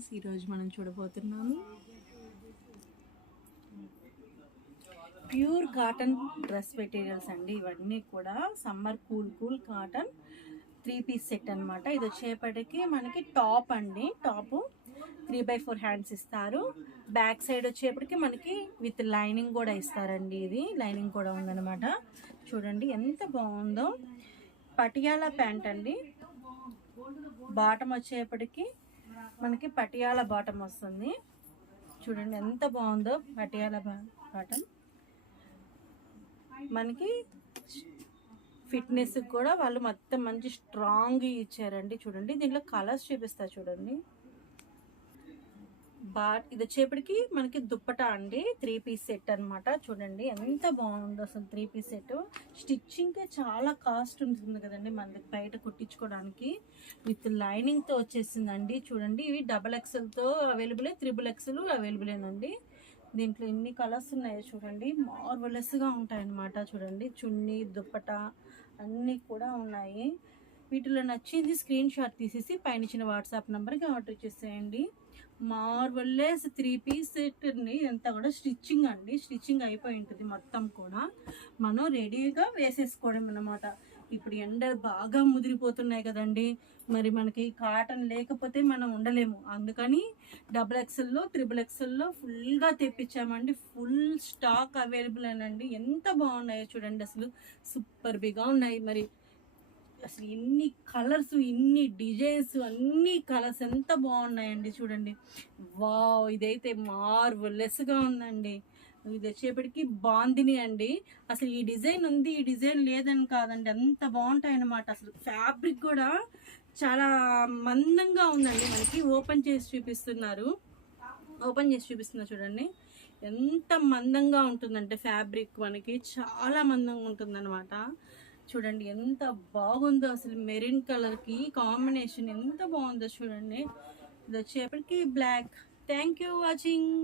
Friends, ఈరోజు మనం చూడబోతున్నాము ప్యూర్ కాటన్ డ్రెస్ మెటీరియల్స్ అండి. ఇవన్నీ కూడా summer cool cotton 3 piece set అనమాట. ఇది వచ్చేపటికి మనకి టాప్ అండి. టాప్ 3/4 హ్యాండ్స్ ఇస్తారు. బ్యాక్ సైడ్ వచ్చేపటికి మనకి విత్ లైనింగ్ కూడా ఇస్తారండి. ఇది లైనింగ్ కూడా ఉందన్నమాట. చూడండి ఎంత బాగుందో. పటియాలా ప్యాంట్ అండి. బాటమ్ వచ్చేపటికి మనకి పటియాలా బాటమ్ వస్తుంది. చూడండి ఎంత బాగుందో పటియాలా బాటమ్. మనకి ఫిట్నెస్ కూడా వాళ్ళు మొత్తం మంచి స్ట్రాంగ్ ఇచ్చారండి. చూడండి దీంట్లో కలర్స్ చూపిస్తా చూడండి. ఇది వచ్చేపటికి మనకి దుప్పటా అండి. 3 పీస్ సెట్ అనమాట. చూడండి ఎంత బాగుందో అసలు. 3 పీస్ సెట్ స్టిచ్చింగ్ చాలా కాస్ట్ ఉంటుంది కదండి మనకి బయట కుట్టించుకోవడానికి. విత్ లైనింగ్ తో వచ్చేసిందండి. చూడండి ఇవి XXL తో అవైలబుల్, XXL అవైలబులేనండి. దీంట్లో ఎన్ని కలర్స్ ఉన్నాయో చూడండి. మార్వెలస్ గా ఉంటాయి అన్నమాట. చూడండి చున్నీ దుప్పటా అన్నీ కూడా ఉన్నాయి. వీటిలో నచ్చింది స్క్రీన్ షాట్ తీసేసి పైన ఇచ్చిన వాట్సాప్ నెంబర్కి ఆర్డర్ చేసేయండి. మార్వెల్లెస్ 3 పీస్ సెట్ అండి. ఇదంతా కూడా స్టిచ్చింగ్ అండి. స్టిచ్చింగ్ అయిపోయి ఉంటుంది మొత్తం కూడా. మనం రెడీగా వేసేసుకోవడం అన్నమాట. ఇప్పుడు ఎండలు బాగా ముదిరిపోతున్నాయి కదండి. మరి మనకి కాటన్ లేకపోతే మనం ఉండలేము. అందుకని XXL, XXL ఫుల్గా తెప్పించామండి. ఫుల్ స్టాక్ అవైలబుల్ అనండి. ఎంత బాగున్నాయో చూడండి అసలు. సూపర్ బిగా ఉన్నాయి. మరి అసలు ఇన్ని కలర్స్, ఇన్ని డిజైన్స్, అన్ని కలర్స్ ఎంత బాగున్నాయండి చూడండి. వావ్, ఇదైతే మార్వెలెస్ గా ఉందండి. ఇది వచ్చేపటికి బాందిని అండి. అసలు ఈ డిజైన్ ఉంది, ఈ డిజైన్ లేదని కాదండి, అంత బాగుంటాయి అన్నమాట. అసలు ఫ్యాబ్రిక్ కూడా చాలా మందంగా ఉందండి. మనకి ఓపెన్ చేసి చూపిస్తున్నారు. చూడండి ఎంత మందంగా ఉంటుందంటే ఫ్యాబ్రిక్ మనకి చాలా మందంగా ఉంటుందన్నమాట. చూడండి ఎంత బాగుందో అసలు. మెరూన్ కలర్ కి కాంబినేషన్ ఎంత బాగుందో చూడండి. ఇది వచ్చేపటికి బ్లాక్. Thank you watching.